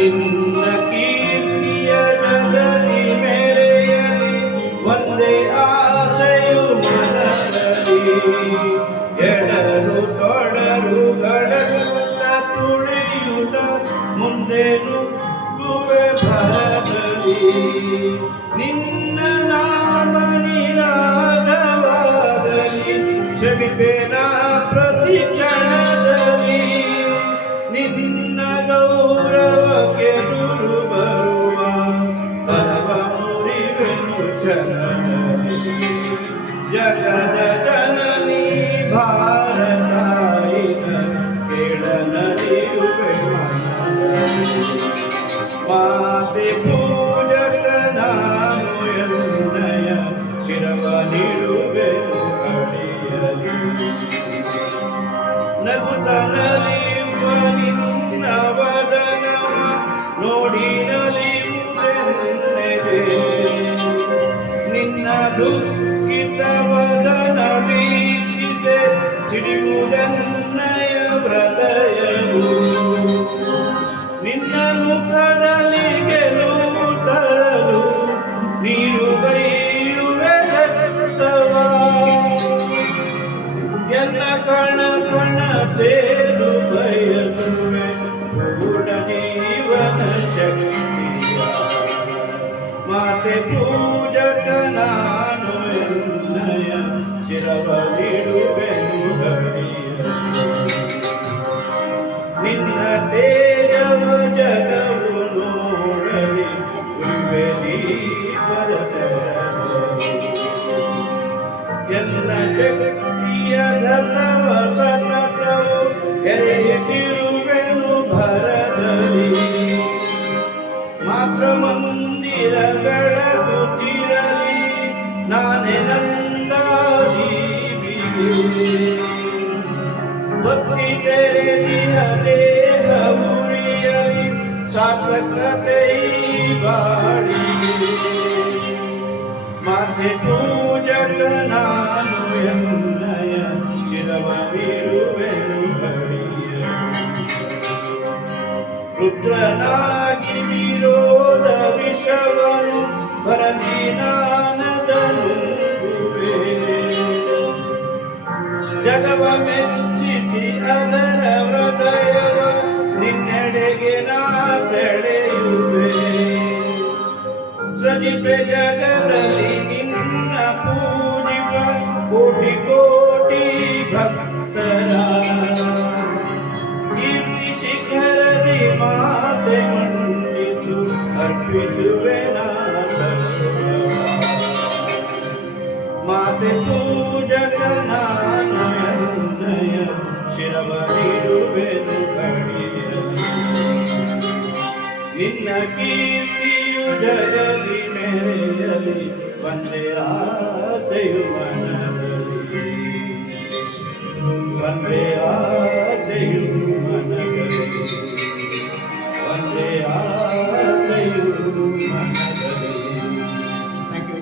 ನಿನ್ನ ಕೀರ್ತಿಯ ಜಗಲಿ ಮೆರೆಯಲಿ ಒಂದೇ ಆಸೆಯು ಮನದಲ್ಲಿ ಎಡರು ತೊಡರುಗಳೆಲ್ಲ ತುಳಿಯುತ್ತ ಮುಂದೆ ನುಗ್ಗುವೆ ಭರದಲ್ಲಿ ನಿನ್ನ ನಾಮ ನಿನಾದವಾಗಲಿ ಕ್ಷಮಿಪೇನ ಪ್ರತಿ ಕ್ಷಣದಲ್ಲಿ ನಿನ್ನ ಗೌರವಕ್ಕೆ ದುರು ಬರುವ ಬಲವ ಮುರಿವೆನು ಜನದಲ್ಲಿ ಜಗದ ಜನನಿ ಭಾರತಾಯಿದ ಕೇಳನರಿಯುವೆ ಮನದಲ್ಲಿ ಮಾತೆ ಪೂಜಕ ನಾನು ಎನ್ನಯ ಶಿರವ ನೀಡುವೆನು ಕಡೆಯಲಿ ನಗುತ್ತನಲಿಯುವ ನಿನ್ನ ವದನವ ನೋಡಿ ನಲಿಯುವೆನ್ನೆದೆ ನಿನ್ನ ದುಃಖಿತ ವದನ ವೀಕ್ಷಿಸೆ ಸಿಡಿಯುವುದನ್ನಯ ಹೃದಯವು ನಿನ್ನ ಮುಖದಲ್ಲಿ ಗೆಲುವು ತರಲು ನೀರು ಗೈಯುವೆ ರಕ್ತವ ಎಲ್ಲ ಕಣ ಕಣ ತೇರು ಬಯಸುವೆ ಪೂರ್ಣ ಜೀವನ ಶಕ್ತಿಯ ಮಾತೆ ಪೂಜಕ ನಾನು ಎನ್ನಯ ಶಿರವ ನೀಡುವೆನು ಹರಿಯ ನಿನ್ನ ತೇಜವ ಜಗವು ನೋಡಲಿ ಉಳಿವೆಲಿ ಬರತರಲಿ ಎಲ್ಲ ಶಕ್ತಿಯ ಧನವ ಸತತವು ಎರೆಯುತ್ತಿರುವೆನು ಭರದಲ್ಲಿ ಮಾತ್ರ ಮಂದಿರ ಬೆಳಗುತ್ತಿರಲಿ ನಾನೇ ನಂದಾದೀವಿಗೆ ಭಕ್ತಿ ತೆರೆದಿಯ ದೇಹ ಉಳಿಯಲಿ ಸಾರ್ಥಕತೆ ಬಾಳಿಗೆ ಮಾತೆ ಪೂಜಕ ನಾನು ಎನ್ನಯ ಶಿರವವಿರುವೆನು ಹರಿಯ ರುದ್ರನಾಗಿ ವಿರೋಧ ವಿಷವನು ಭರದಿ ನಾನದನುಂಗುವೆ ಜಗವ ಮೆಚ್ಚಿಸಿ ಅದರ ಹೃದಯವ ನಿನ್ನೆಡೆಗೆ ನಾ ಸೆಳೆಯುವೆ ಸಜಿಪೆ ಜಗದಲ್ಲಿ ನಿನ್ನ ಪೂಜಿಪ ಕೋಟಿ ಕೋಟಿ ಭಕ್ತರ ಕೀರ್ತಿ ಶಿಖರದಿ ಮಾತೆ ಮಂಡಿತು ಅರ್ಪಿಸುವೆ ನಾ ಸರ್ವವ ಮಾತೆ ಪೂಜಕ ನಾನು ಎನ್ನಯ ಶಿರವ ನೀಡುವೆನು ಕಡಿಯಲಿ ನಿನ್ನ ಕೀರ್ತಿಯು ಜಗಲಿ ಮೆರೆಯಲಿ ಒಂದೇ ಆಸೆಯು ಮನದಲ್ಲಿ ಒಂದೇ ಆಸೆಯು ಮನದಲ್ಲಿ ಒಂದೇ ಆಸೆಯು ಮನದಲ್ಲಿ. Thank you.